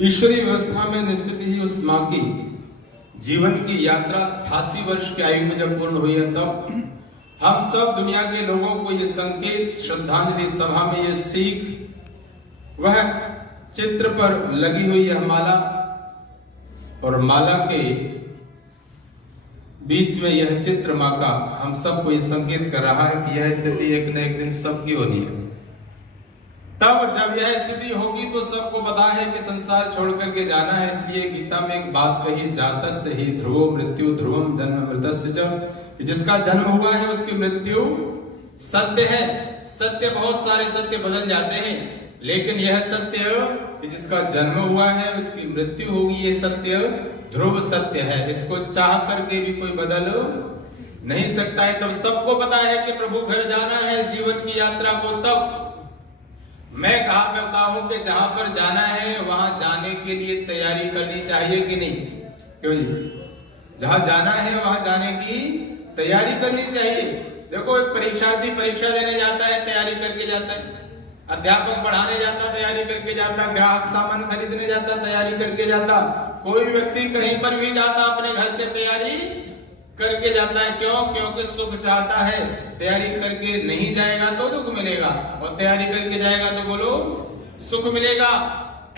ईश्वरीय व्यवस्था में निश्चित ही उस माँ की जीवन की यात्रा 88 वर्ष की आयु में जब पूर्ण हुई है, तब हम सब दुनिया के लोगों को ये संकेत श्रद्धांजलि सभा में ये सीख वह चित्र पर लगी हुई है माला, और माला के बीच में यह चित्र माँ का हम सबको ये संकेत कर रहा है कि यह स्थिति एक न एक दिन सबकी होनी है। तब जब यह स्थिति होगी तो सबको पता है कि संसार छोड़ करके जाना है। इसलिए गीता में एक बात कही, जातस्य ही ध्रुवो मृत्यु ध्रुवम जन्म मृतस्य च, जिसका जन्म हुआ है उसकी मृत्यु सत्य है। सत्य बहुत सारे सत्य बदल जाते हैं, लेकिन यह सत्य कि जिसका जन्म हुआ है उसकी मृत्यु होगी, ये सत्य ध्रुव सत्य है। इसको चाह करके भी कोई बदल नहीं सकता है। तब सबको पता है कि प्रभु घर जाना है जीवन की यात्रा को। तब मैं कहा करता हूं कि जहां पर जाना है वहां जाने के लिए तैयारी करनी चाहिए कि नहीं? क्यों जी? जहां जाना है वहां जाने की तैयारी करनी चाहिए। देखो, एक परीक्षार्थी परीक्षा देने जाता है, तैयारी करके जाता है। अध्यापक पढ़ाने जाता, तैयारी करके जाता। ग्राहक सामान खरीदने जाता, तैयारी करके जाता। कोई व्यक्ति कहीं पर भी जाता अपने घर से तैयारी करके जाता है। क्यों? क्योंकि सुख चाहता है। तैयारी करके नहीं जाएगा तो दुख मिलेगा, और तैयारी करके जाएगा तो बोलो सुख मिलेगा।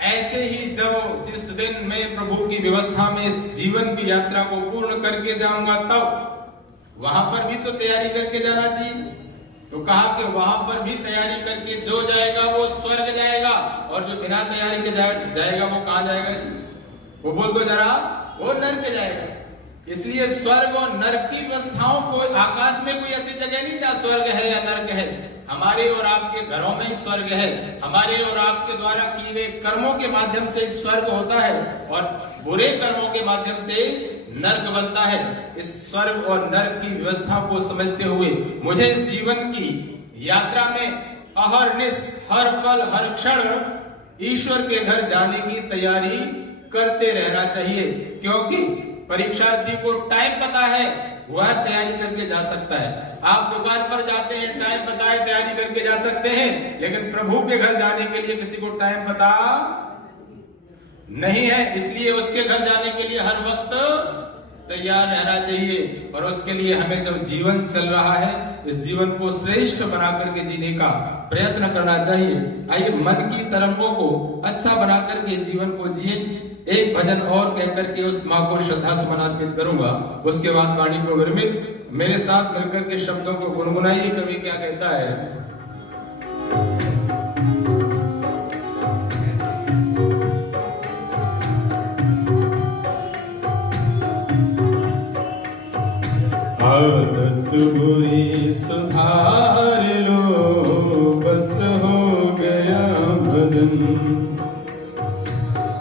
ऐसे ही जब जिस दिन मैं प्रभु की व्यवस्था में इस जीवन की यात्रा को पूर्ण करके जाऊंगा, तब वहां पर भी तो तैयारी करके जाना चाहिए। तो कहा कि वहां पर भी तैयारी करके जो जाएगा वो स्वर्ग जाएगा, और जो बिना तैयारी के जाएगा वो कहां जाएगा? वो बोल दो जरा, वो नर्क जाएगा। इसलिए स्वर्ग और नरक की व्यवस्थाओं को, आकाश में कोई ऐसी जगह नहीं जहां स्वर्ग है या नरक है। हमारे और आपके घरों में ही स्वर्ग है। हमारे और आपके द्वारा किए गए कर्मों के माध्यम से स्वर्ग होता है, और बुरे कर्मों के माध्यम से नरक बनता है। इस स्वर्ग और नरक की व्यवस्था को समझते हुए मुझे इस जीवन की यात्रा में अहरनिश, हर पल हर क्षण ईश्वर के घर जाने की तैयारी करते रहना चाहिए। क्योंकि परीक्षार्थी को टाइम पता है, वह तैयारी करके जा सकता है। आप दुकान पर जाते हैं, टाइम पता है, तैयारी करके जा सकते हैं, लेकिन प्रभु के घर जाने के लिए किसी को टाइम पता नहीं है। इसलिए उसके घर जाने के लिए हर वक्त तैयार रहना चाहिए। और उसके लिए हमें जब जीवन चल रहा है, इस जीवन को श्रेष्ठ बना करके जीने का प्रयत्न करना चाहिए। आइए मन की तरंगों को अच्छा बना करके जीवन को जिए। एक भजन और कह करके उस माँ को श्रद्धा सुमन अर्पित करूंगा। उसके बाद वाणी को विरमित मेरे साथ मिलकर के शब्दों को गुनगुनाइए। कवि क्या कहता है? आदत बुरी सुधार लो, बस हो गया भजन।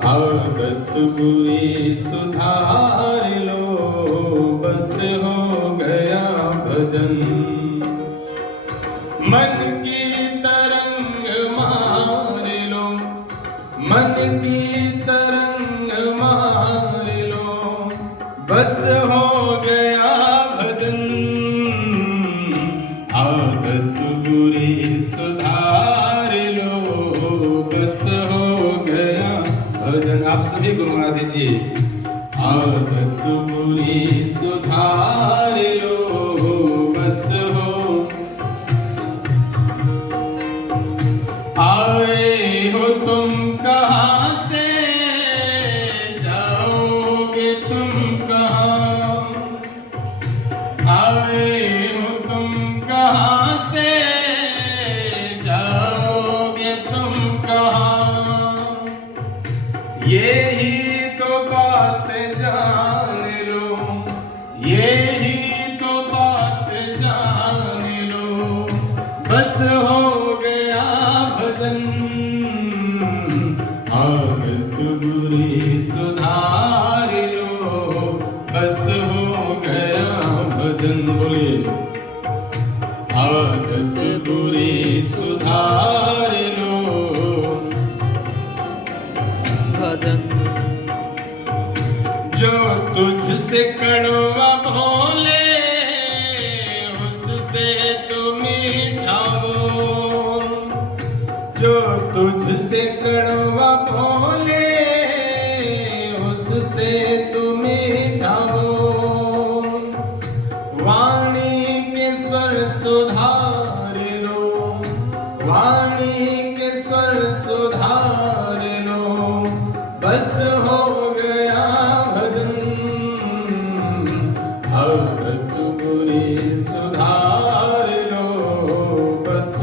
आदत बुरी सुधार लो, बस हो गया भजन। मन की तरंग मार लो, मन की तरंग मार लो, बस हो गया भजन। आदत बुरी सुधार लो, बस हो गया भजन। आप सभी गुनगुना दीजिए। आदत बुरी सुधार लो, बस हो। आए हो तुम कहां से, जाओगे तुम कहां? आए हो तुम कहां से, जाओगे तुम कहां? यही तो बात जान लो, यही तो बात जान लो, बस हो गया भजन। आदत बुरी सुधार लो, बस हो गया भजन। बोलिए, आदत बुरी सुधार लो, भजन। जो तुझसे कड़वा बोले, उससे तू मीठा हो। जो तुझसे कड़वा बोले, से तुम मीठा हो, वाणी के स्वर सुधार लो, वाणी के स्वर सुधार लो, बस हो गया भजन, भगत बुरी सुधार लो, बस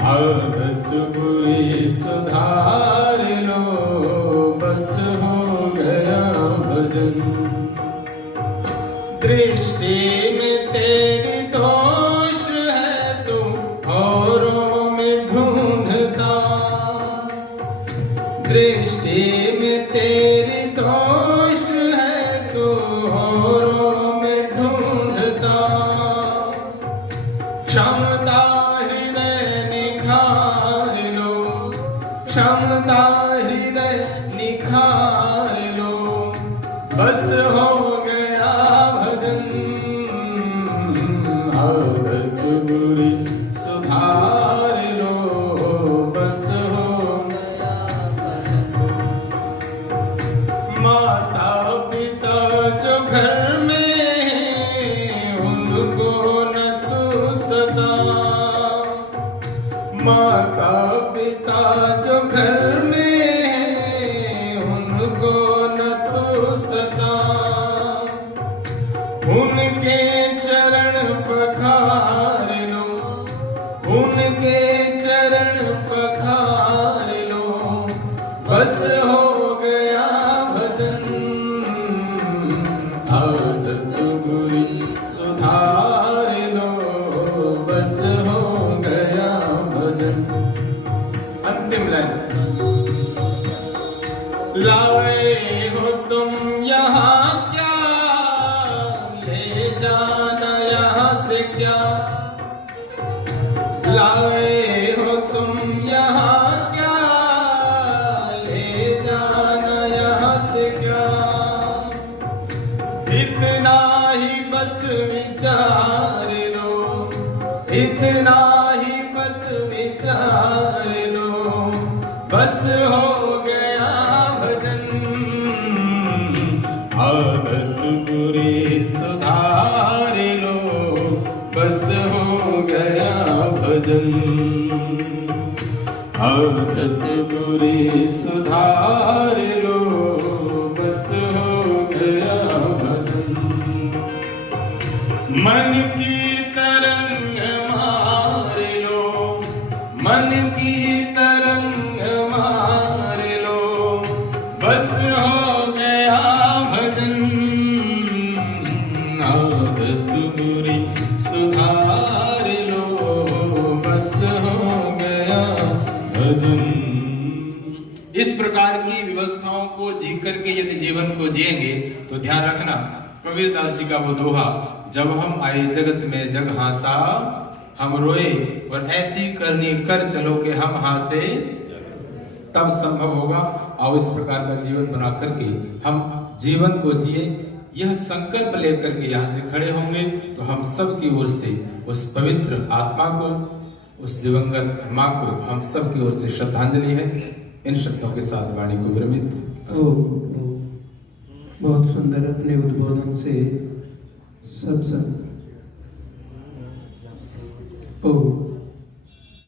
भगत बुरी सुधार लो, बस हो गया भजन। दृष्टि में तेरी दोष है तू औरों में ढूंढता, दृष्टि में तेरी दोष है तू औरों में ढूंढता, क्षमता हृदय निखार लो, क्षमता हृदय निखार लो, बस हो गया भजन, भगत बुरी सुधार लो, बस हो गया भजन। माता पिता जो घर में हैं उनको न तू सता, माता पिता जो घर में हैं उनको न तू सता, उनके चरण पखार लो, उनके चरण पखार लो, बस हो गया भजन, आदत बुरी सुधार लो, बस हो गया भजन। अंतिम लाइन। लाए हो तुम यहाँ क्या, ले जाना यहाँ से क्या, लाए हो तुम यहाँ क्या, ले जाना यहाँ से क्या, इतना ही बस विचार लो, इतना ही बस विचार लो, बस हो गया भजन, आदत बुरी सुधार लो, बस हो गया भजन, आदत बुरी सुधार लो, बस हो गया भजन। मन की तरंग मार लो, मन की तरंग मार लो, बस हो गया भजन, आदत बुरी सुधार लो, बस हो गया भजन। इस प्रकार की व्यवस्थाओं को जी करके यदि जीवन को जिएंगे तो ध्यान रखना कबीरदास जी का वो दोहा, जब हम आए जगत में जग हासा हम रोए, और ऐसी करनी कर चलो कि हम हासे तब संभव होगा। और इस प्रकार का जीवन बना करके हम जीवन को जिए, यह संकल्प लेकर के यहाँ से खड़े होंगे तो हम सब की ओर से उस पवित्र आत्मा को, उस दिवंगत माँ को हम सब की ओर से श्रद्धांजलि है। इन शब्दों के साथ वाणी को विरमित। बहुत सुंदर अपने उद्बोधन से सब